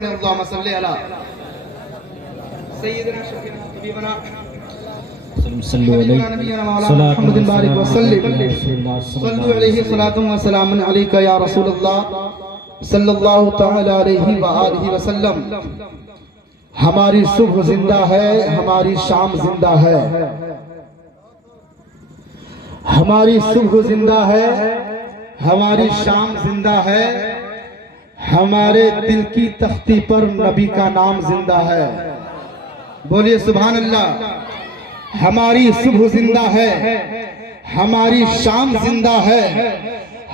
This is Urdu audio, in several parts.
اللهم صل على سيدنا شفيعنا حبيبنا نبينا مولانا محمد بارك وسلم صلوا عليه صلاة وسلام عليك يا رسول الله صلی اللہ تعالی علیہ وآلہ وسلم. ہماری صبح زندہ ہے، ہماری شام زندہ ہے. ہماری صبح زندہ ہے، ہماری شام زندہ ہے. ہمارے دل کی تختی پر نبی کا نام زندہ ہے. بولیے سبحان اللہ. ہماری صبح زندہ ہے، ہماری شام زندہ ہے.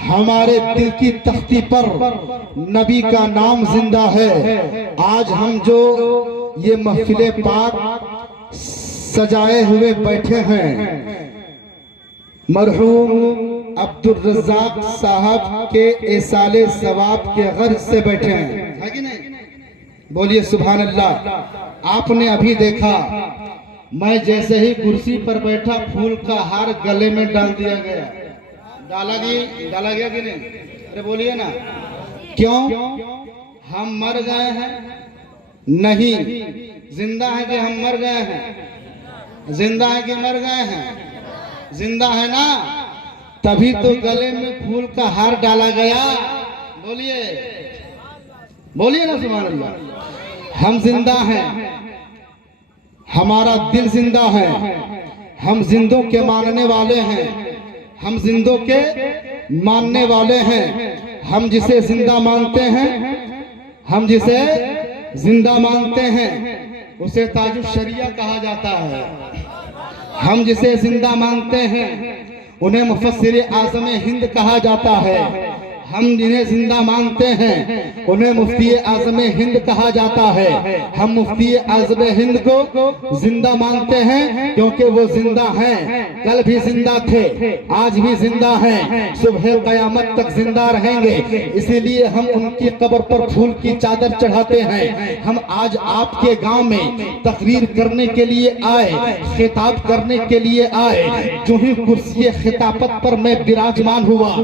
ہمارے دل کی تختی پر نبی کا نام زندہ ہے. آج ہم جو یہ محفل پاک سجائے ہوئے بیٹھے ہیں، مرحوم عبدالرزاق صاحب کے ایصال ثواب کے غرض سے بیٹھے ہیں. ہے کہ نہیں؟ بولیے سبحان اللہ. آپ نے ابھی دیکھا، میں جیسے ہی کرسی پر بیٹھا پھول کا ہار گلے میں ڈال دیا گیا. ڈالا گیا کہ نہیں؟ ارے بولیے نا. کیوں؟ ہم مر گئے ہیں؟ نہیں. زندہ ہے کہ ہم مر گئے ہیں؟ زندہ ہے کہ مر گئے ہیں؟ زندہ ہے نا. تبھی تو گلے میں پھول کا ہار ڈالا گیا. بولیے نا سبحان اللہ. ہم زندہ ہیں، ہمارا دل زندہ ہے. ہم زندوں کے ماننے والے ہیں، ہم زندوں کے ماننے والے ہیں. ہم جسے زندہ مانتے ہیں، ہم جسے زندہ مانتے ہیں اسے تاج الشریعہ کہا جاتا ہے. ہم جسے زندہ مانتے ہیں انہیں مفسر اعظم ہند کہا جاتا ہے. ہم جنہیں زندہ مانتے ہیں انہیں مفتی اعظم ہند کہا جاتا ہے. ہم مفتی اعظم ہند کو زندہ مانتے ہیں کیونکہ وہ زندہ ہیں. کل بھی زندہ تھے، آج بھی زندہ ہیں، صبح قیامت تک زندہ رہیں گے. اسی لیے ہم ان کی قبر پر پھول کی چادر چڑھاتے ہیں. ہم آج آپ کے گاؤں میں تقریر کرنے کے لیے آئے، خطاب کرنے کے لیے آئے. جو ہی کرسی خطابت پر میں براجمان ہوا،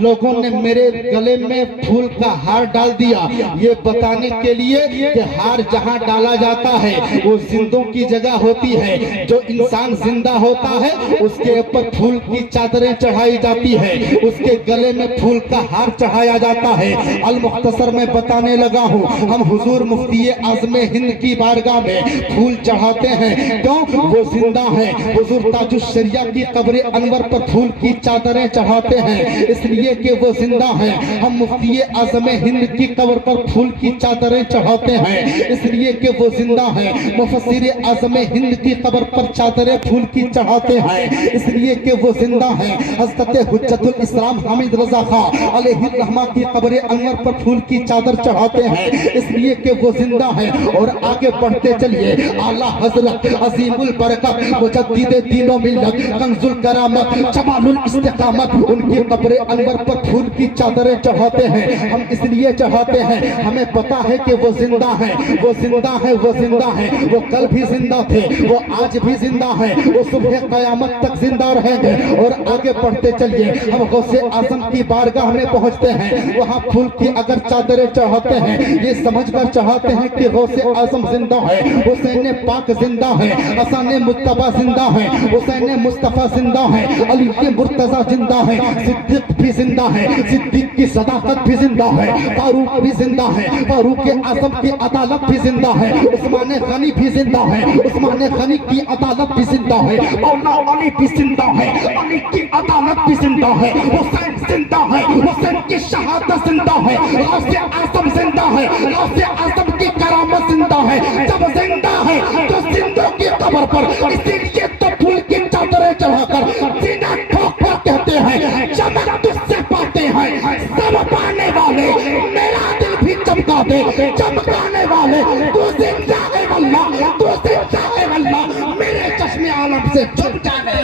لوگوں نے میرے گلے میں پھول کا ہار ڈال دیا، یہ بتانے کے لیے کہ ہار جہاں ڈالا جاتا ہے وہ زندوں کی جگہ ہوتی ہے. جو انسان زندہ ہوتا ہے اس کے اوپر پھول کی چادریں چڑھائی جاتی ہے، اس کے گلے میں پھول کا ہار چڑھایا جاتا ہے. المختصر میں بتانے لگا ہوں، ہم حضور مفتی اعظم ہند کی بارگاہ میں پھول چڑھاتے ہیں. کیوں؟ وہ زندہ ہیں. حضور تاج الشریعہ کی قبر انور پر پھول کی چادریں چڑھاتے ہیں اس لیے کہ وہ زندہ ہیں. ہم مفتی اعظم ہند کی قبر پر پھول کی چادریں چڑھاتے ہیں اس لیے کہ وہ زندہ ہیں. مفسر اعظم ہند کی قبر پر چادریں پھول کی چڑھاتے ہیں اس لیے کہ وہ زندہ ہیں. حضرت حجت الاسلام حامد رضا خان علیہ الرحمہ کی قبر انور پر پھول کی چادر چڑھاتے ہیں اس لیے کہ وہ زندہ ہیں. اور آگے بڑھتے چلیے، اعلیٰ حضرت عظیم البرکت مجدد دین و ملت کنز الکرامت جمال الاستقامت ان کی قبر انور پر پھول کی چادریں چڑھاتے ہیں. ہم اس لیے چڑھاتے ہیں، ہمیں پتا ہے کہ وہ زندہ ہیں، وہ زندہ ہیں، وہ زندہ ہیں. وہ کل بھی زندہ تھے، وہ آج بھی زندہ ہیں، وہ صبح قیامت تک زندہ رہیں گے. اور آگے بڑھتے چلیے، ہم غوث اعظم کی بارگاہ میں پہنچتے ہیں. وہاں پھول کی اگر چادریں چڑھاتے ہیں یہ سمجھ کر چڑھاتے ہیں کہ غوث اعظم زندہ ہے، حسین پاک زندہ ہے، حسن مجتبی زندہ ہے، حسین مصطفیٰ زندہ ہے، علی کے مرتضی زندہ ہے، صدیق بھی زندہ ہے، صدیق کی صداقت بھی زندہ ہے، فاروق بھی زندہ ہے، فاروق اعظم کی عدالت بھی زندہ ہے، عثمان غنی بھی زندہ ہے، عثمان غنی کی عدالت بھی زندہ ہے، مولا علی بھی زندہ ہے، علی کی عدالت بھی زندہ ہے، حسین زندہ ہے، حسین کی شہادت زندہ ہے، غوث اعظم زندہ ہے، غوث اعظم کی کرامت زندہ ہے. جب زندہ ہے تو زندوں کی قبر پر اسی لیے تو پھول کی چادریں چڑھا کر زندہ ٹھوک کر کہتے ہیں چمک تجھ سے پاتے ہیں سب پانے والے، میرا دل بھی چمکا دے چمکانے والے. تو زندہ ہے واللہ، تو زندہ ہے واللہ، میرے چشم عالم سے چھپ جانے.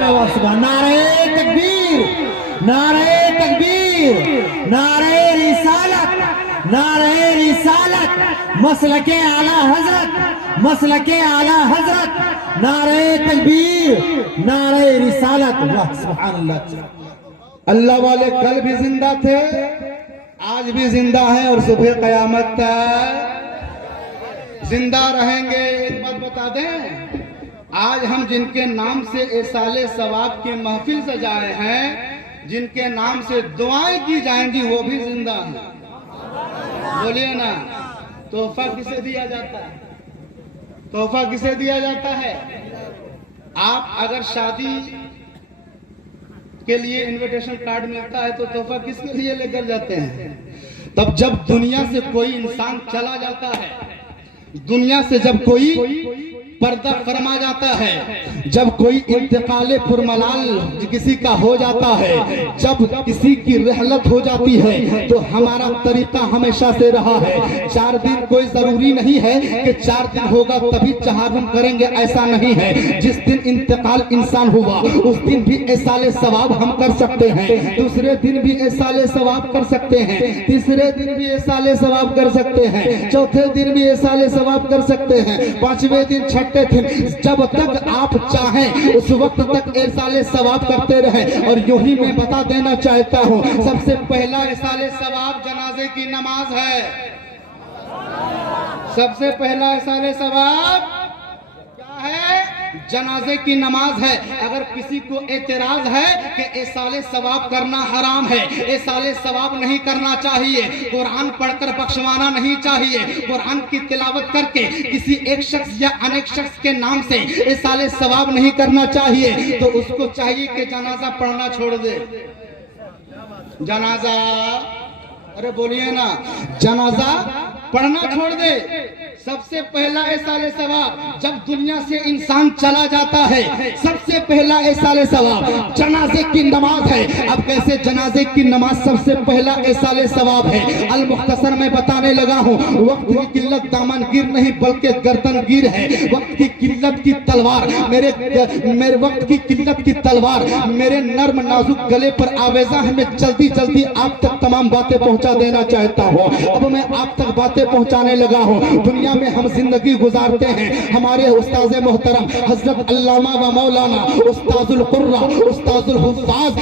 نعرہ تکبیر، نعرہ تکبیر، نعرہ رسالت، نعرہ رسالت، مسلک اعلیٰ حضرت، مسلک اعلیٰ حضرت، نعرہ تکبیر، نعرہ رسالت. واہ سبحان اللہ. اللہ والے کل بھی زندہ تھے، آج بھی زندہ ہیں اور صبح قیامت تک زندہ رہیں گے. ایک بات بتا دیں, آج ہم جن کے نام سے ایصال ثواب کی محفل سجائے ہیں, جن کے نام سے دعائیں کی جائیں گی, وہ بھی زندہ ہیں. بولیے نا, تحفہ کسے دیا جاتا ہے؟ تحفہ کسے دیا جاتا ہے؟ آپ اگر شادی کے لیے انویٹیشن کارڈ ملتا ہے تو تحفہ کس کے لیے لے کر جاتے ہیں؟ تب جب دنیا سے کوئی انسان چلا جاتا ہے, دنیا سے جب کوئی پردہ فرما جاتا ہے, جب کوئی انتقال پرملال کسی کا ہو جاتا ہے, جب کسی کی رحلت ہو جاتی ہے, تو ہمارا طریقہ ہمیشہ سے رہا ہے 4 دن کوئی ضروری نہیں ہے کہ 4 دن ہوگا تبھی چہارم کریں گے, ایسا نہیں ہے. جس دن انتقال انسان ہوا اس دن بھی ایصال ثواب ہم کر سکتے ہیں, دوسرے دن بھی ایصال ثواب کر سکتے ہیں, تیسرے دن بھی ایصال ثواب کر سکتے ہیں, چوتھے دن بھی ایصال ثواب کر سکتے ہیں, 5ویں دن جب تک آپ چاہیں اس وقت تک ایصال ثواب کرتے رہیں. اور یوں ہی میں بتا دینا چاہتا ہوں, سب سے پہلا ایصال ثواب جنازے کی نماز ہے. سب سے پہلا ایصال ثواب کیا ہے؟ جنازے کی نماز ہے. اگر کسی کو اعتراض ہے کہ ایصال ثواب کرنا حرام ہے, ایصال ثواب نہیں کرنا چاہیے, قرآن پڑھ کر بخشوانا نہیں چاہیے, قرآن کی تلاوت کر کے کسی ایک شخص یا انیک شخص کے نام سے ایصال ثواب نہیں کرنا چاہیے, تو اس کو چاہیے کہ جنازہ پڑھنا چھوڑ دے. جنازہ, ارے بولیے نا, جنازہ پڑھنا چھوڑ دے. سب سے پہلا ایصال ثواب جب دنیا سے انسان چلا جاتا ہے, سب سے پہلا ایصال ثواب جنازے کی نماز ہے. اب کیسے جنازے کی نماز سب سے پہلا ایصال ثواب ہے؟ المختصر میں بتانے لگا ہوں. وقت کی قلت دامن گیر نہیں بلکہ گردن گیر ہے. وقت کی قلت کی تلوار میرے وقت کی قلت کی تلوار میرے نرم نازک گلے پر آویزہ ہے. میں جلدی جلدی آپ تک تمام باتیں پہنچا دینا چاہتا ہوں. اب میں آپ تک باتیں پہنچانے لگا ہوں. دنیا میں ہم زندگی گزارتے ہیں. ہمارے استاذ محترم حضرت علامہ و مولانا استاذ القرہ استاذ الحفاظ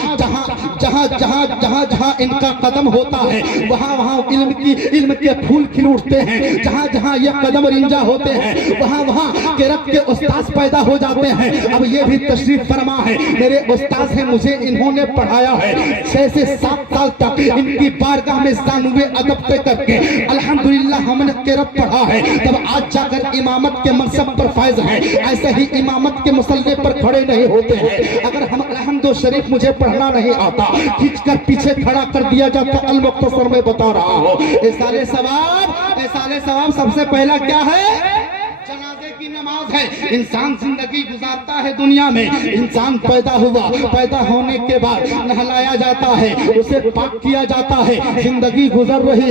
جہاں ان کا قدم ہوتا ہے وہاں علم کے پھول کھل اٹھتے ہیں. جہاں یہ قدم رنجا ہوتے ہیں وہاں قرات کے استاذ پیدا ہو جاتے ہیں. اب یہ بھی تشریف فرما ہے, میرے استاذ ہیں, مجھے انہوں نے پڑھایا ہے 6 سے 7 سال تک. ان کی بارگاہ میں ثانوی ادب پہ کر کے الحمدللہ ہم نے قرات پڑھا ہے. تب آج جا کر امامت کے منصب پر فائز ہیں. ایسے ہی امامت کے مسلح پر کھڑے نہیں ہوتے ہیں. اگر ہم الحمد شریف مجھے پڑھنا نہیں آتا, کھینچ کر پیچھے کھڑا کر دیا جاتا. المختصر میں بتا رہا ہوں, ایصال ثواب سب سے پہلا کیا ہے؟ جنازے کی نماز ہے. انسان زندگی گزارتا ہے دنیا میں, انسان پیدا ہوا, پیدا ہونے کے بعد نہلایا جاتا ہے, اسے پاک کیا جاتا ہے. زندگی گزر رہی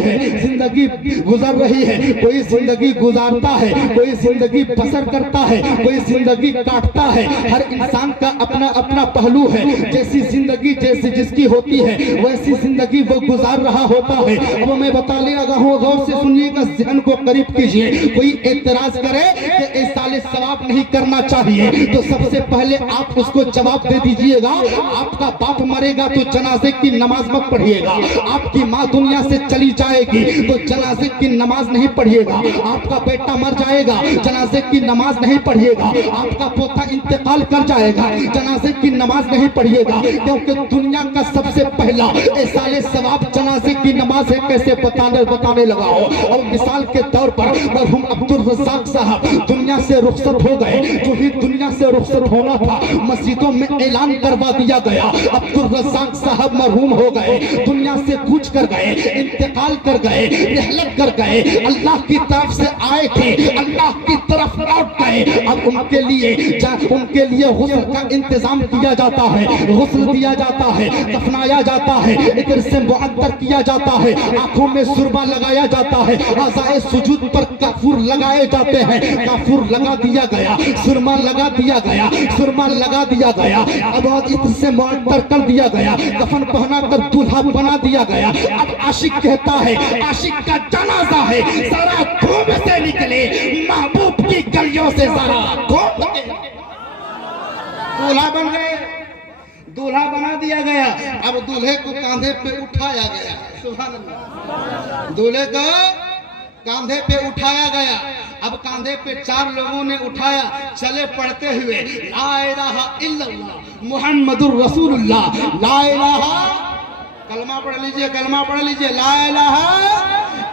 ہے, کوئی زندگی گزارتا ہے, کوئی زندگی بسر کرتا ہے, کوئی زندگی کاٹتا ہے. ہر انسان کا اپنا اپنا پہلو ہے. جیسی زندگی جس کی ہوتی ہے ویسی زندگی وہ گزار رہا ہوتا ہے. اب میں بتا لیا ہوں, غور سے سنیے گا, ذہن کو قریب کیجئے. کوئی اعتراض کرے کہ ایصال ثواب نہیں کرنا چاہیے تو سب سے پہلے آپ اس کو جواب دے دیجئے گا, آپ کا باپ مرے گا تو جنازے کی نماز مت پڑھیے گا. آپ کی ماں دنیا سے چلی جائے گی تو جنازے کی نماز نہیں پڑھیے گا. آپ کا بیٹا مر جائے گا, جنازے کی نماز نہیں پڑھیے گا. آپ کا پوتا انتقال کر جائے گا, جنازے کی نماز نہیں پڑھیے گا. کیونکہ دنیا کا سب سے پہلا ایصال ثواب جنازے کی نماز ہے. کیسے بتانے لگا ہوں. اور مثال کے طور پر مرحوم عبدالرزاق صاحب دنیا سے رخصت ہو گئے. جو ہی دنیا سے رخصت ہونا تھا مسجدوں میں اعلان کروا دیا گیا, عبدالرزاق صاحب مرحوم ہو گئے, دنیا سے کوچ کر گئے, انتقال کر گئے, رحلت کر گئے. اللہ کی طرف سے آئے تھے, اللہ کی طرف لوٹ گئے. اب ان کے لیے غسل کا انتظام کیا جاتا ہے, غسل دیا جاتا ہے, دفنایا جاتا ہے, عطر سے معطر کیا جاتا ہے, آنکھوں میں سرما لگایا جاتا ہے, اعضائے سجود پر کافور لگائے جاتے ہیں. کافور لگا دیا گیا, سرما لگا دیا گیا, اب عطر سے معطر کر دیا گیا, کفن پہنا کر دولہا بنا دیا گیا. اب عاشق کہتا ہے, عاشق کا جنازہ ہے, ذرا دھوم سے نکلے, محبوب کی گلیوں سے ذرا دھوم کے. دولہا بن گئے, دولہا بنا دیا گیا. اب دولہے کو کاندھے پہ اٹھایا گیا. سبحان اللہ. دولہے کو کاندھے پہ اٹھایا گیا. اب کاندھے پہ 4 لوگوں نے اٹھایا, چلے پڑھتے ہوئے لا الہ الا اللہ محمد الرسول اللہ. لا الہ, کلمہ پڑھ لیجئے, کلمہ پڑھ لیجئے, لا الہ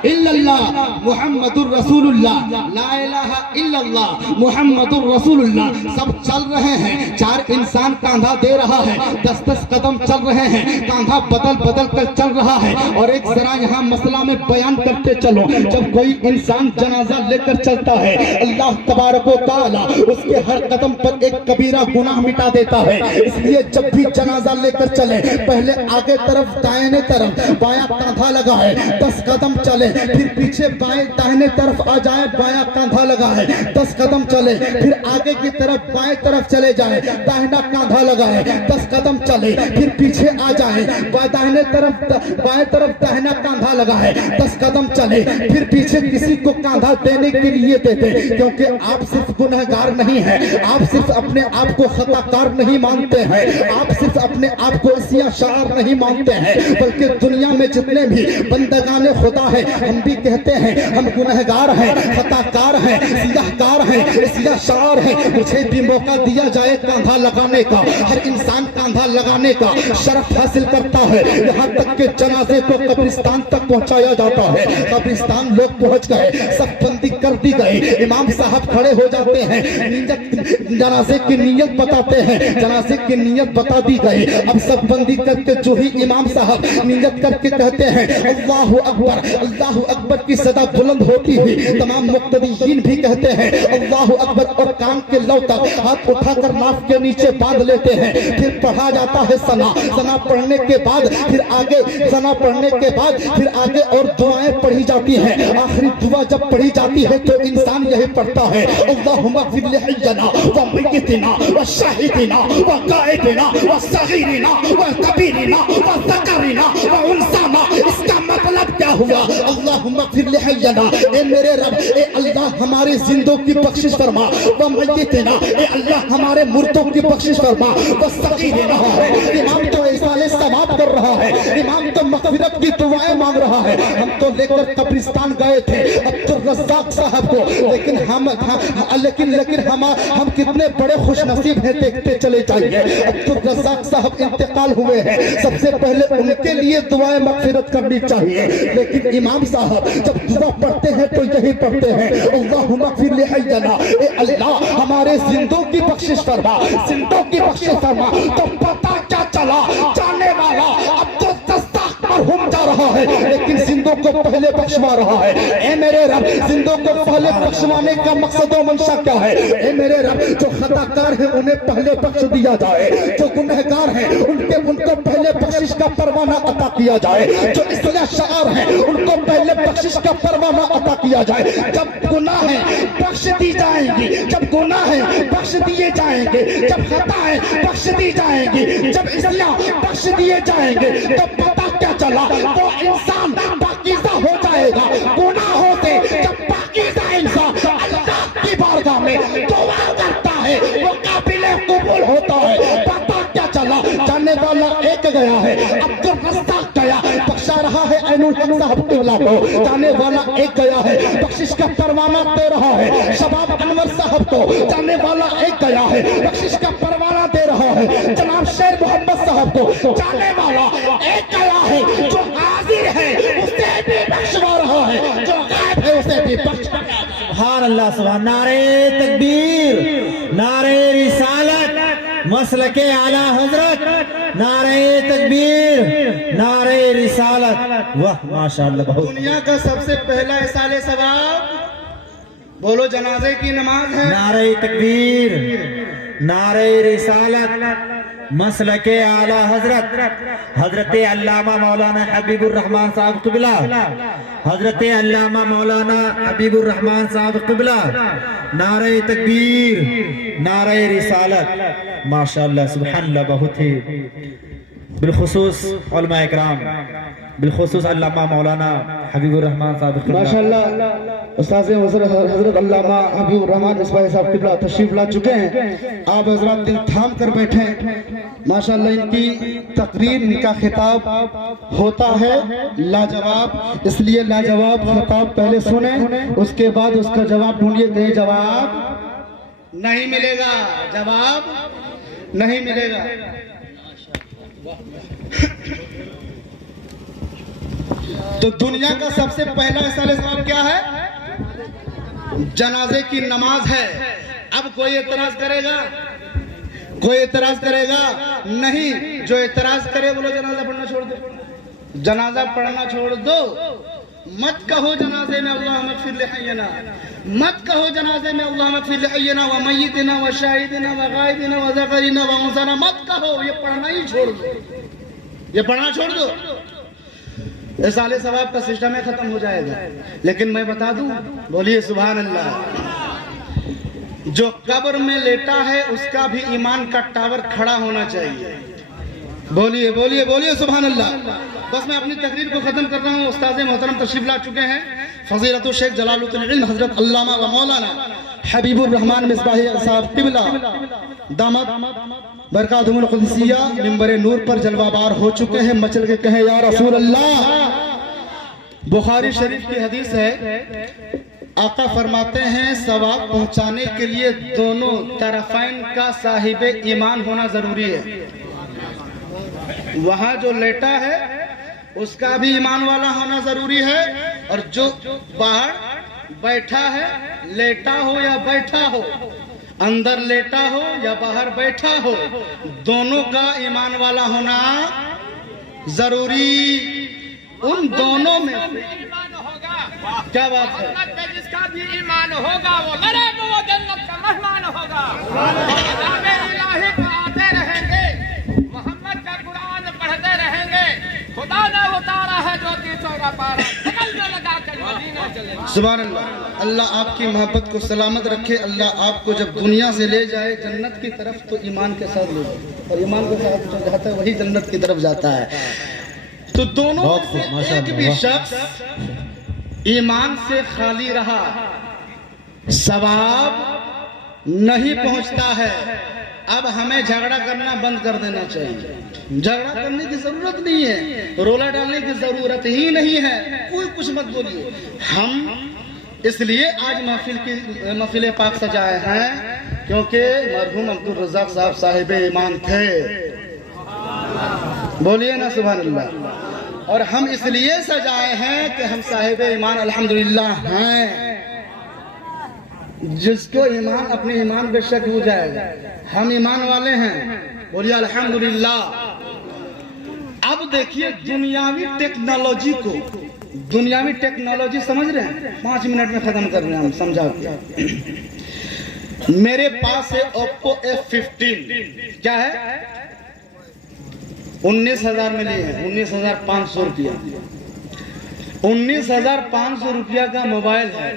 الا اللہ محمد الرسول اللہ. لا الہ الا اللہ محمد الرسول اللہ. سب چل رہے ہیں, 4 انسان کاندھا دے رہا ہے, 10-10 قدم چل رہے ہیں, کاندھا بدل بدل کر چل رہا ہے. اور ایک ذرا یہاں مسئلہ میں بیان کرتے چلو, جب کوئی انسان جنازہ لے کر چلتا ہے, اللہ تبارک و تعالی اس کے ہر قدم پر ایک کبیرہ گناہ مٹا دیتا ہے. اس لیے جب بھی جنازہ لے کر چلے, پہلے آگے طرف دائیں طرف بایاں کاندھا لگا ہے, 10 قدم چلے, پھر پیچھے بائیں داہنے طرف آ جائے, بایاں کاندھا لگا ہے, 10 قدم چلے, پھر آگے کی طرف بائیں طرف چلے جائے, داہنا کاندھا لگا ہے, 10 قدم چلے, پھر پیچھے آ جائے, داہنے طرف بائیں طرف داہنا کاندھا لگا ہے, 10 قدم چلے, پھر پیچھے کسی کو کاندھا دینے کے لیے دیتے, کیونکہ آپ صرف گنہگار نہیں ہیں, آپ صرف اپنے آپ کو خطا کار نہیں مانتے ہیں, آپ صرف اپنے آپ کو عصیاں شعر نہیں مانتے ہیں, بلکہ دنیا میں جتنے بھی بندگان خدا ہے, ہم بھی کہتے ہیں ہم گنہگار ہیں, خطا کار ہیں, سیاہ کار ہیں, سیاہ شعر ہیں. مجھے بھی موقع دیا جائے کاندھا لگانے کا. ہر انسان کاندھا لگانے کا شرف حاصل کرتا ہے, یہاں تک کہ جنازے کو قبرستان تک پہنچایا جاتا ہے. قبرستان لوگ پہنچ گئے, سب بندی کر دی گئی, امام صاحب کھڑے ہو جاتے ہیں, جنازے کی نیت بتاتے ہیں, جنازے کی نیت بتا دی گئی. اب سب بندی کر کے جو ہی امام صاحب نیت کر کے کہتے ہیں اللہ اکبر, اللہ اکبر کی صدا بلند ہوتی ہوئی تمام مقتدیین بھی کہتے ہیں اللہ اکبر, اور کان کے لو تک ہاتھ اٹھا کر ناف کے نیچے باندھ لیتے ہیں. پھر پڑھا جاتا ہے ثنا, ثنا پڑھنے کے بعد پھر آگے, ثنا پڑھنے کے بعد پھر آگے اور دعائیں پڑھی جاتی ہیں. آخری دعا جب پڑھی جاتی ہے تو انسان یہی پڑھتا ہے اللہم اغفر لحینا ومیتنا وشاہدنا وغائبنا وصغیرنا وکبیرنا وذکرنا وانثانا. اس کا مطلب کیا ہوا؟ اللہم اغفر لحینا, اے میرے رب, اے اللہ ہمارے زندوں کی بخشش فرما, ومیتنا, اے اللہ ہمارے مردوں کی بخشش فرما, وصغیرنا. امام تو احسان ثواب کر رہا ہے, امام تو مغفرت کی دعائیں مانگ رہا ہے. ہم تو لے کر قبرستان گئے تھے عبدالرزاق صاحب کو, لیکن ہم کتنے بڑے خوش نصیب ہیں, دیکھتے چلے جائیے. عبدالرزاق صاحب انتقال ہوئے ہیں, سب سے پہلے ان کے لیے دعائیں مغفرت کرنی چاہیے, لیکن امام صاحب جب دعا پڑھتے ہیں تو یہی پڑھتے ہیں اللہم اغفر لحینا, اے اللہ ہمارے زندوں کی بخشش فرما, زندوں کی بخشش فرما. تو پتہ کیا چلا, جانے والا عبدالرزاق مرحوم جا رہا ہے, لیکن زندوں کو پہلے بخشوا رہا ہے. اے میرے رب, زندوں کو پہلے بخشوانے کا مقصد و منشا کیا ہے؟ اے میرے رب, جو خطا کار ہیں انہیں پہلے بخش دیا جائے, جو گنہگار ہیں ان کو پہلے بخشش کا پروانہ عطا کیا جائے, جو اصلاح شعار ہیں ان کو پہلے بخشش کا پروانہ عطا کیا جائے. جب گناہ ہیں بخش دی جائیں گی, جب گناہ ہیں بخش دیے جائیں گے, جب خطا ہے بخش دی جائیں گی, جب اصلاح بخش دیے جائیں گے, تو پتہ کیا چلا, وہ انسان پاکیزہ ہو جائے گا. گناہوں سے جب پاکیزہ انسان اللہ کی بارگاہ میں دعا کرتا ہے وہ قابل قبول ہوتا ہے. پتہ کیا چلا, جانے والا ایک گیا ہے, عبدالرزاق گیا, بخشا رہا ہے عین الحق صاحب قبلہ کو. جانے والا ایک گیا ہے, بخشش کا پروانہ دے رہا ہے شباب انور صاحب کو. جانے والا ایک گیا ہے, بخشش کا پروانہ دے رہا ہے جناب شیر محمد صاحب کو. جانے والا ایک گیا ہے, جو حاضر ہے اسے بھی بخشوا رہا ہے, جو غائب ہے اسے بھی بخشوا رہا ہے. سبحان اللہ, سبحان. نعرہ تکبیر, نعرہ رسالت, مسلک اعلی حضرت, نعرہ تکبیر, نعرہ رسالت. واہ ماشاءاللہ, بہت. دنیا کا سب سے پہلا احسان ثواب بولو جنازے کی نماز ہے. نعرہ تکبیر, نعرہ رسالت, مسلک اعلی حضرت حضرت علامہ مولانا حبیب الرحمان صاحب قبلہ, حضرت علامہ مولانا حبیب الرحمان صاحب قبلہ. نعرہ تکبیر, نعرہ رسالت. ماشاءاللہ, سبحان اللہ, بہت ہی. بالخصوص علماء اکرام, بالخصوص علامہ مولانا حبیب الرحمان صاحب قبلہ۔ ماشاءاللہ استاذ حضرت علامہ حبیب الرحمان مصباحی صاحب قبلہ تشریف لا چکے ہیں، آپ حضرات دل تھام کر بیٹھیں۔ ماشاءاللہ ان کی تقریر، ان کا خطاب ہوتا ہے لاجواب، اس لیے لاجواب خطاب پہلے سنیں، اس کے بعد اس کا جواب ڈھونڈیے، کہیں جواب نہیں ملے گا، جواب نہیں ملے گا۔ تو دنیا کا سب سے پہلا سوال کیا ہے؟ جنازے کی نماز ہے۔ اب کوئی اعتراض کرے گا؟ کوئی اعتراض کرے گا؟ نہیں۔ جو اعتراض کرے بولو جنازہ پڑھنا چھوڑ دو، جنازہ پڑھنا چھوڑ دو۔ مت کہو جنازے میں اللہم اغفر لحینا، مت کہو جنازے میں اللہم اغفر لحینا ومیتنا وشاہدنا وغائبنا وذکرنا وانثانا، مت کہو، یہ پڑھنا ہی چھوڑ دو، یہ پڑھنا چھوڑ دو۔ احصال ثواب کا سسٹم ہے، ختم ہو جائے گا۔ لیکن میں بتا دوں، بولیے سبحان اللہ، جو قبر میں لیٹا ہے اس کا بھی ایمان کا ٹاور کھڑا ہونا چاہیے۔ بولیے بولیے بولیے سبحان اللہ۔ بس میں اپنی تقریر کو ختم کر رہا ہوں۔ استاذ محترم تشریف لا چکے ہیں، فضیلت الشیخ جلال العلم حضرت علامہ و مولانا حبیب الرحمان مصباحی صاحب قبلہ دامت برکاتہم القدسیہ منبر نور پر جلوہ بار ہو چکے ہیں۔ مچل کے کہیں یا رسول اللہ۔ بخاری شریف کی حدیث ہے، آقا فرماتے ہیں ثواب پہنچانے کے لیے دونوں طرفین کا صاحب ایمان ہونا ضروری ہے۔ وہاں جو لیٹا ہے اس کا بھی ایمان والا ہونا ضروری ہے، اور جو باہر بیٹھا ہے، لیٹا ہو یا بیٹھا ہو، اندر لیٹا ہو یا باہر بیٹھا ہو، دونوں کا ایمان والا ہونا ضروری۔ ان دونوں میں کیا بات ہے؟ جس کا بھی ایمان ہوگا وہ لڑے گا، وہ جنت کا مہمان ہوگا۔ کلام الہی کو آتے رہیں گے، محمد کا قرآن پڑھتے رہیں گے، خدا نے اتارا ہے جو تیسوں کا پارا، بغل میں لگا کر مدینہ چلے گا۔ سبحان اللہ۔ اللہ آپ کی محبت کو سلامت رکھے۔ اللہ آپ کو جب دنیا سے لے جائے جنت کی طرف تو ایمان کے ساتھ لے جائے، اور ایمان کے ساتھ جو جاتا ہے وہی جنت کی طرف جاتا ہے۔ تو دونوں میں سے ایک بھی شخص ایمان سے خالی رہا، ثواب نہیں پہنچتا ہے۔ اب ہمیں جھگڑا کرنا بند کر دینا چاہیے۔ جھگڑا کرنے کی ضرورت نہیں ہے، رولا ڈالنے کی ضرورت ہی نہیں ہے، کوئی کچھ مت بولیے۔ ہم اس لیے آج محفل پاک سجائے ہیں کیونکہ مرحوم عبدالرزاق صاحب صاحب ایمان تھے۔ بولیے نا سبحان اللہ۔ اور ہم اس لیے سجائے ہیں کہ ہم صاحب ایمان الحمدللہ ہیں۔ جس کو ایمان اپنے ایمان بے شک ہو جائے گا، ہم ایمان والے ہیں، بولیے الحمدللہ۔ اب دیکھیے دنیاوی ٹیکنالوجی کو، دنیاوی ٹیکنالوجی سمجھ رہے ہیں؟ 5 منٹ میں ختم کر رہے ہیں ہم، سمجھا کے۔ میرے پاس ہے اوپو F15، کیا ہے؟ 19,000 میں لیے ہیں، 19,500 روپیہ، 19,500 روپیہ کا موبائل ہے۔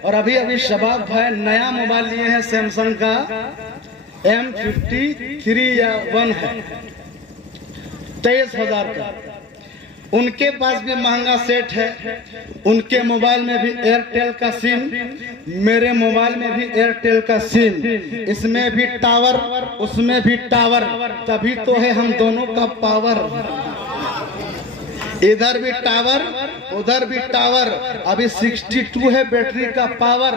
اور ابھی شباب بھائی نیا موبائل لیے ہیں، سیمسنگ کا M53 یا 1 ہے، 23,000 کا۔ ان کے پاس بھی مہنگا سیٹ ہے، ان کے موبائل میں بھی ایئرٹیل کا سم، میرے موبائل میں بھی ایئرٹیل کا سم، اس میں بھی ٹاور، اس میں بھی ٹاور، تبھی تو ہے ہم دونوں کا پاور۔ ادھر بھی ٹاور، ادھر بھی ٹاور۔ ابھی 62 ہے بیٹری کا پاور،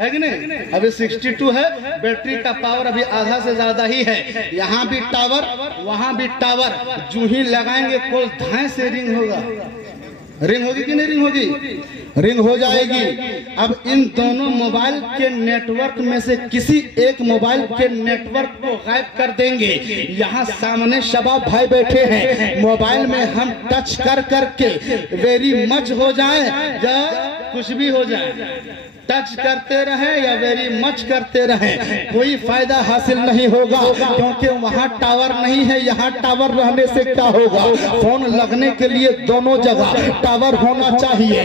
ہے کہ نہیں؟ ابھی 62 ہے بیٹری کا پاور، ابھی آدھا سے زیادہ ہی ہے۔ یہاں بھی ٹاور، وہاں بھی ٹاور، جو ہی لگائیں گے کول دھائیں سے رنگ ہوگا۔ رنگ ہوگی کہ نہیں رنگ ہوگی؟ رنگ ہو جائے گی۔ اب ان دونوں موبائل کے نیٹ ورک میں سے کسی ایک موبائل کے نیٹ ورک کو غائب کر دیں گے۔ یہاں سامنے شباب بھائی بیٹھے ہیں، موبائل میں ہم ٹچ کر کے ویری مچ ہو جائیں یا کچھ بھی ہو جائے، ٹچ کرتے رہیں یا ویری مچ کرتے رہیں، کوئی فائدہ حاصل نہیں ہوگا، کیونکہ وہاں ٹاور نہیں ہے۔ یہاں ٹاور رہنے سے کیا ہوگا؟ فون لگنے کے لیے دونوں جگہ ٹاور ہونا چاہیے۔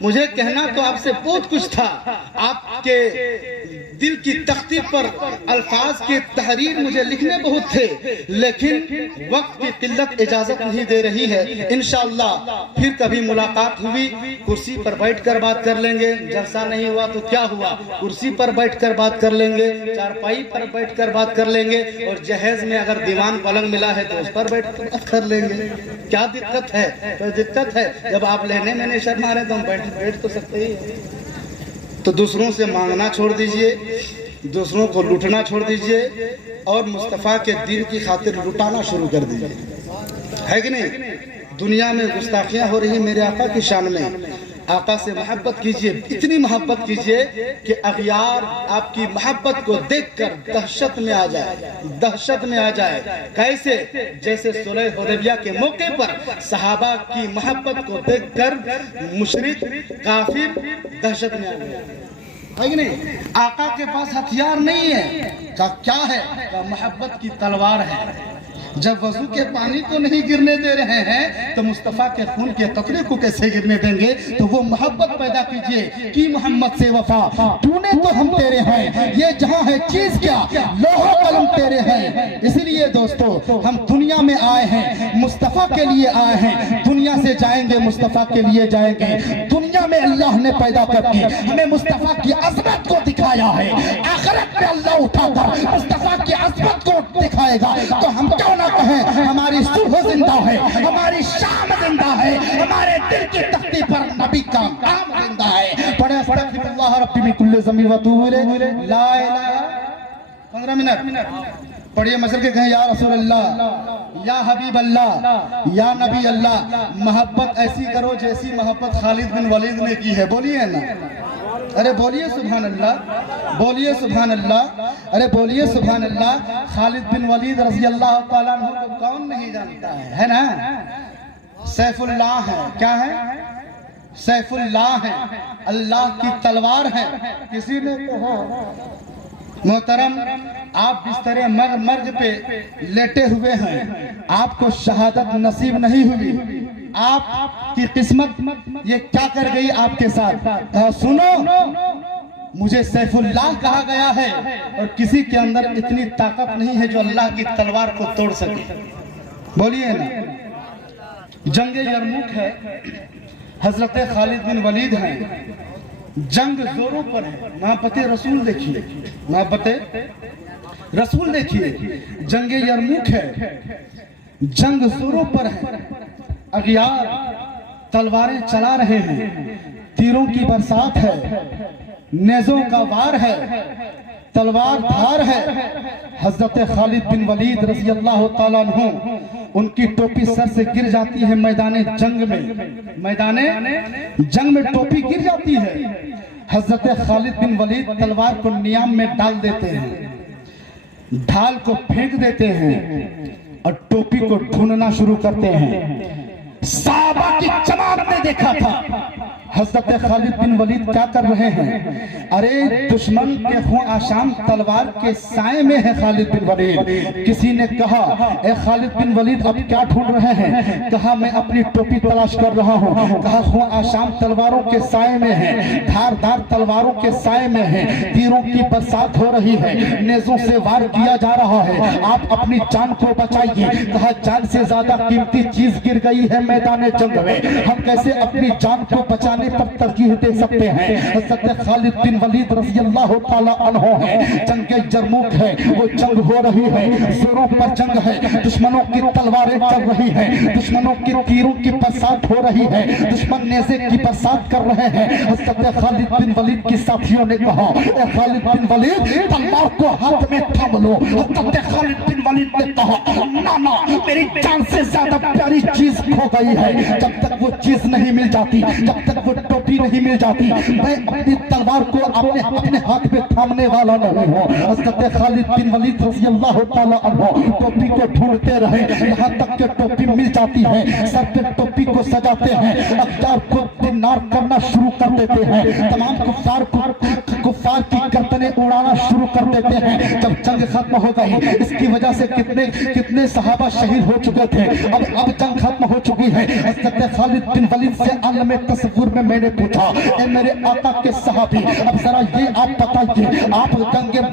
مجھے کہنا تو آپ سے بہت کچھ تھا، آپ کے دل کی تختی پر الفاظ کی تحریر مجھے لکھنے بہت تھے، لیکن وقت کی قلت اجازت نہیں دے رہی ہے۔ انشاءاللہ پھر کبھی ملاقات ہوئی، کرسی پر بیٹھ کر بات کر لیں گے، جلسہ نہیں ہوا تو کیا ہوا، کرسی پر بیٹھ کر بات کر لیں گے، چارپائی پر بیٹھ کر بات کر لیں گے، اور جہیز میں اگر دیوان پلنگ ملا ہے تو اس پر بیٹھ کر بات کر لیں گے۔ کیا دقت ہے؟ کوئی دقت ہے؟ جب آپ لینے میں نہیں شرما رہے تو ہم بیٹھ تو سکتے ہی ہیں۔ تو دوسروں سے مانگنا چھوڑ دیجئے، دوسروں کو لوٹنا چھوڑ دیجئے، اور مصطفیٰ کے دین کی خاطر لٹانا شروع کر دیجئے، ہے کہ نہیں؟ دنیا میں گستاخیاں ہو رہی میرے آقا کی شان میں، آقا سے محبت کیجئے، اتنی محبت کیجئے کہ اغیار آپ کی محبت کو دیکھ کر دہشت میں آ جائے، دہشت میں آ جائے۔ کیسے؟ جیسے صلح حدیبیہ کے موقع پر صحابہ کی محبت کو دیکھ کر مشرک کافر دہشت میں آ گئے، ہے کہ نہیں؟ آقا کے پاس ہتھیار نہیں ہے، کیا ہے؟ محبت کی تلوار ہے۔ جب وضو کے پانی کو نہیں گرنے دے رہے ہیں تو مصطفیٰ کے خون کے قطرے کو کیسے گرنے دیں گے؟ تو وہ محبت پیدا کیجئے کہ محمد سے وفا، تو نے تو ہم تیرے ہیں، یہ جہاں ہے چیز کیا، لوح قلم تیرے ہیں۔ اسی لیے دوستو ہم دنیا میں آئے ہیں، مصطفیٰ کے لیے آئے ہیں، دنیا سے جائیں گے مصطفیٰ کے لیے جائیں گے۔ دنیا میں اللہ نے پیدا کر کے ہمیں مصطفیٰ کی عظمت کو دکھایا ہے، آخرت میں اللہ اٹھا کر مصطفیٰ کی عظمت کو دکھائے گا، تو ہم کیوں نہ کہیں ہماری صبح زندہ ہے، ہماری شام زندہ ہے، ہمارے دل کی تختی پر نبی کا نام زندہ ہے۔ پڑھیں استغفر اللہ ربی من کل ذنب واتوب الیہ، لا الہ 15 منٹ پڑھیے، مسجد کے کہیں یا رسول اللہ، یا حبیب اللہ، یا نبی اللہ۔ محبت ایسی کرو جیسی محبت خالد بن ولید نے کی ہے، بولیے نا، ارے بولیے سبحان اللہ، بولیے سبحان اللہ، ارے بولیے سبحان اللہ۔ خالد بن ولید رضی اللہ تعالیٰ عنہ کو کون نہیں جانتا ہے نا؟ سیف اللہ ہے، کیا ہے؟ سیف اللہ ہے، اللہ کی تلوار ہے۔ کسی نے کہا محترم آپ بستر مرگ پہ لیٹے ہوئے ہیں، آپ کو شہادت نصیب نہیں ہوئی، آپ کی قسمت یہ کیا کر گئی آپ کے ساتھ؟ کہا سنو، مجھے سیف اللہ کہا گیا ہے، اور کسی کے اندر اتنی طاقت نہیں ہے جو اللہ کی تلوار کو توڑ سکے۔ بولیے نا، جنگ یرموک ہے، حضرت خالد بن ولید ہیں، جنگ زوروں پر ہے، محبت رسول دیکھیے، محبت رسول دیکھیے، جنگ یرموک ہے، جنگ زوروں پر ہے، اغیار تلواریں چلا رہے ہیں، تیروں کی برسات ہے، نیزوں کا وار ہے، تلوار دھار ہے۔ حضرت خالد بن ولید رضی اللہ تعالیٰ عنہ، ان کی ٹوپی سر سے گر جاتی ہے میدان جنگ میں، میدان جنگ میں ٹوپی گر جاتی ہے۔ حضرت خالد بن ولید تلوار کو نیام میں ڈال دیتے ہیں، ڈھال کو پھینک دیتے ہیں، اور ٹوپی کو ڈھونڈنا شروع کرتے ہیں۔ صحابہ کی جماعت نے دیکھا تھا حضرت خالد بن ولید کیا کر رہے ہیں، ارے دشمن کے خون آشام تلوار کے سائے میں ہے خالد بن ولید۔ کسی نے کہا اے خالد بن ولید اب کیا ڈھونڈ رہے ہیں؟ کہا میں اپنی ٹوپی تلاش کر رہا ہوں۔ کہا خون آشام تلواروں کے سائے میں ہے، دھار دھار تلواروں کے سائے میں ہے، تیروں کی برسات ہو رہی ہے، نیزوں سے وار کیا جا رہا ہے، آپ اپنی جان کو بچائیے۔ کہا جان سے زیادہ قیمتی چیز گر گئی ہے میدان جنگ میں، ہم کیسے اپنی جان کو بچانے پر ترجیح دے سکتے ہیں؟ حضرت خالد بن ولید رضی اللہ تعالیٰ عنہ ہے، جنگ یرموک ہے، وہ جنگ ہو رہی ہے، زوروں پر جنگ ہے، دشمنوں کی تلواریں چل رہی ہیں، دشمنوں کی تیروں کی برسات ہو رہی ہے، دشمن نیزے کی برسات کر رہے ہیں۔ حضرت خالد بن ولید کی ساتھیوں نے کہا اے خالد بن ولید تلوار کو ہاتھ میں تھام لو۔ حضرت خالد بن ولید نے کہا نانا میری جان سے زیادہ پیاری چیز کھو گئی ہے، جب تک وہ چیز نہیں مل جاتی، جب تک وہ ٹوپی نہیں مل جاتی، میں اپنی تلوار کو اپنے ہاتھ پہ تھامنے والا نہیں ہوں۔ حضرت خالد بن ولید رضی اللہ تعالیٰ عنہ ٹوپی کو ڈھونڈتے رہے، یہاں تک کہ ٹوپی مل جاتی ہے، سر پہ ٹوپی کو سجاتے ہیں، اقدار کو دینار کرنا شروع کر دیتے ہیں، تمام کفار کی گردنیں اڑانا شروع کر دیتے ہیں جب جنگ ختم ہو گئی. اس کی وجہ سے کتنے صحابہ شہید ہو چکے تھے. اب جنگ ختم ہو چکی ہے. حضرت خالد بن ولید سے عالم تصور میں نے پوچھا اے میرے آقا کے صحابی اب ذرا یہ آپ بتائیے آپ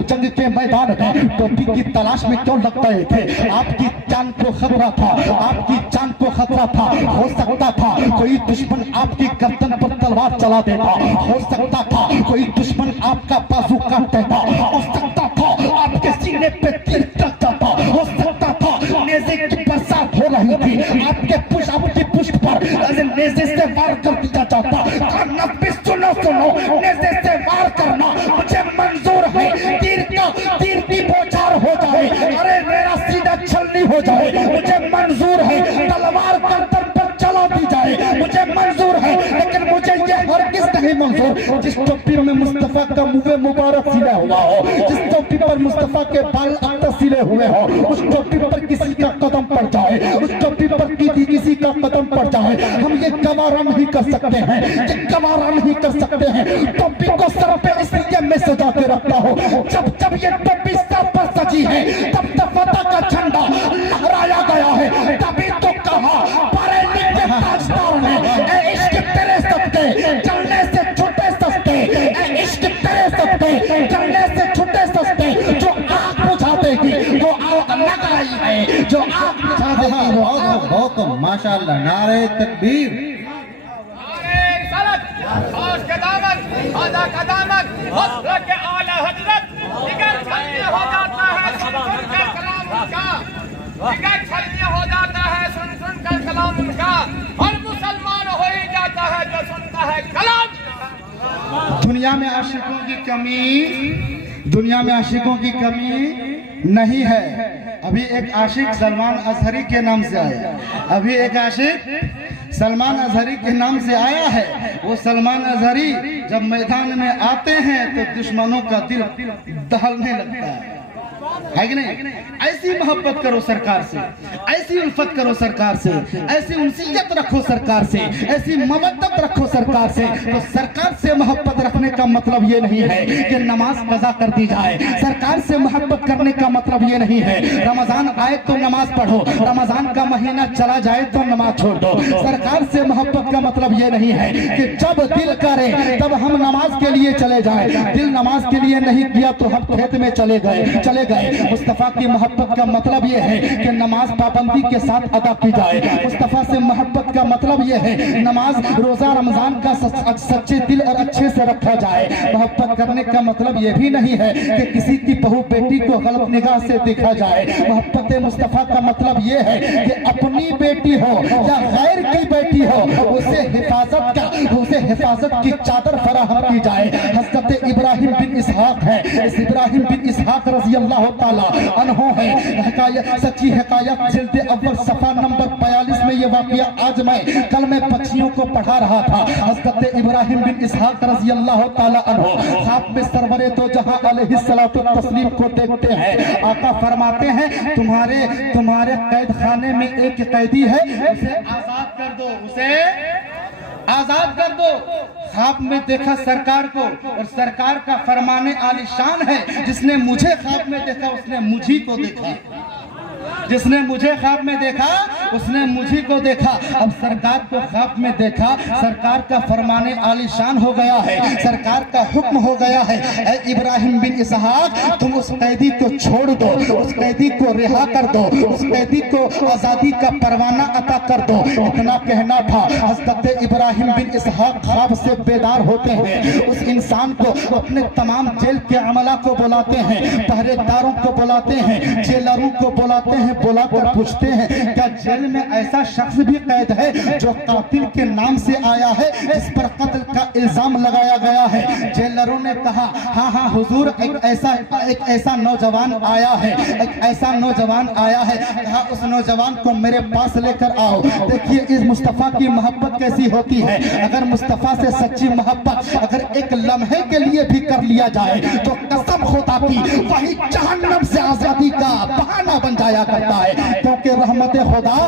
جنگ کے میدان میں ٹوپی کی تلاش میں کیوں لگ گئے تھے؟ آپ کی جان کو خطرہ تھا. آپ کی جان کو خطرہ تھا. ہو سکتا تھا کوئی دشمن آپ کی گردن پر تلوار چلا دیتا. ہو سکتا تھا کوئی دشمن آپ کا بازو کاٹ دیتا. ہو سکتا تھا آپ کے سینے پہ تیر چل جاتا. ہو سکتا تھا نیزے کی برسات ہو رہی تھی آپ کی پشت پر نیزے سے وار کر دیا جاتا. سنو نیزے سے وار کرنا مجھے منظور ہے. تیر کی بوچھار ہو جائے ارے میرا سیدھا چھلنی ہو جائے مجھے منظور ہے. تلوار گردن پر چلا دی جائے مجھے منظور ہے. لیکن مجھے یہ ہرگز نہیں منظور جس ٹوپی میں مصطفیٰ کا منہ مبارک سلا ہوا ہو, جس ٹوپی پر مصطفیٰ کے بال سلے ہوئے ہو, اس ٹوپی پر کسی کا قدم پڑ جائے, اس ٹوپی پر کسی کا قدم پڑ جائے. ہم یہ گوارا نہیں کر سکتے ہیں, یہ گوارا نہیں کر سکتے ہیں. ٹوپی کو سر پہ اس لیے میں سجا کے رکھتا ہوں جب یہ ٹوپی سر پر سجی ہے تب فتح کا جھنڈا لہرایا گیا ہے. تبھی تو کہا بریلی کے تاجدار نے اے عشق تیرے سستے چلنے سے چھوٹے سستے, اے عشق تیرے سستے چلنے سے چھوٹے سستے. جو آگ بجھا دے گی وہ آگ لگائی ہے, جو آگ بجھا دے گی وہ آگ. بہت ماشاءاللہ. نعرہ تکبیر. آج کے دامن آدھا کا دامن حضرت کے اعلی حضرت دیگر چھلنی ہو جاتا ہے سن سن کر کلام ان کا, دیگر چھلنی ہو جاتا ہے سن سن کر کلام ان کا. اور مسلمان ہو ہی جاتا ہے جو سنتا ہے کلام. دنیا میں عاشقوں کی کمی نہیں ہے. ابھی ایک عاشق سلمان اظہری کے نام سے آیا, ابھی ایک عاشق سلمان اظہری کے نام سے آیا ہے. وہ سلمان اظہری جب میدان میں آتے ہیں تو دشمنوں کا دل دہلنے لگتا ہے کہ نہیں؟ ایسی محبت کرو سرکار سے, ایسی الفت کرو سرکار سے, ایسی انسیت رکھو سرکار سے, ایسی مودت رکھو سرکار سے. تو سرکار سے محبت رکھنے کا مطلب یہ نہیں ہے کہ نماز قضا کر دی جائے. سرکار سے محبت کرنے کا مطلب یہ نہیں ہے رمضان آئے تو نماز پڑھو, رمضان کا مہینہ چلا جائے تو نماز چھوڑ دو. سرکار سے محبت کا مطلب یہ نہیں ہے کہ جب دل کرے تب ہم نماز کے لیے چلے جائیں. دل نماز کے لیے نہیں کیا تو ہم کھیت میں چلے گئے. مصطفیٰ کی محبت کا مطلب یہ ہے کہ نماز پابندی کے ساتھ ادا کی جائے. مصطفیٰ سے محبت کا مطلب یہ ہے نماز روزہ رمضان کا سچے دل اور اچھے سے رکھا جائے. محبت کرنے کا مطلب یہ بھی نہیں ہے کہ کسی کی بہو بیٹی کو غلط نگاہ سے دیکھا جائے. محبت مصطفیٰ کا مطلب یہ ہے کہ اپنی بیٹی ہو یا غیر کی بیٹی ہو اسے حفاظت کی چادر فراہم کی جائے. حضرت ابراہیم بن اسحاق ہے, اس ابراہیم بن اسحاق رضی اللہ تعالیٰ عنہ ہے. سچی حکایت جلد اول صفحہ نمبر 42 میں یہ واقعہ آج کل میں پچھیوں کو پڑھا رہا تھا. حضرت ابراہیم بن اسحاق رضی اللہ تعالیٰ عنہ خواب میں سرور دو جہاں علیہ الصلوۃ والتسلیم کو دیکھتے ہیں. آقا فرماتے ہیں تمہارے قید خانے میں ایک قیدی ہے, اسے آزاد کر دو, اسے آزاد کر دو. خواب میں دیکھا سرکار کو اور سرکار کا فرمان عالی شان ہے جس نے مجھے خواب میں دیکھا اس نے مجھی کو دیکھا, جس نے مجھے خواب میں دیکھا اس نے مجھی کو دیکھا. اب سرکار کو خواب میں دیکھا, سرکار کا فرمان عالی شان ہو گیا ہے, سرکار کا حکم ہو گیا ہے اے ابراہیم بن اسحاق تم اس قیدی کو چھوڑ دو, اس قیدی کو رہا کر دو, اس قیدی کو آزادی کا پروانہ عطا کر دو. اتنا کہنا تھا. حضرت ابراہیم بن اسحاق خواب سے بیدار ہوتے ہیں. اس انسان کو اپنے تمام جیل کے عملہ کو بلاتے ہیں, پہرے داروں کو بلاتے ہیں, جیلروں کو بلاتے ہیں, بلا کر پوچھتے ہیں کیا جیل میں ایسا شخص بھی قید ہے جو قاتل کے نام سے آیا ہے, اس پر قتل کا الزام لگایا گیا ہے. جیلروں نے کہا ہاں حضور ایک ایسا نوجوان آیا ہے, ایک ایسا نوجوان آیا ہے. کہا اس نوجوان کو میرے پاس لے کر آؤ. دیکھیے اس مصطفیٰ کی محبت کیسی ہوتی ہے. اگر مصطفیٰ سے سچی محبت اگر ایک لمحے کے لیے بھی کر لیا جائے تو قسم خدا کی وہی جہنم سے آزادی کا بہانہ بن جایا کرتا ہے. کیونکہ رحمت خدا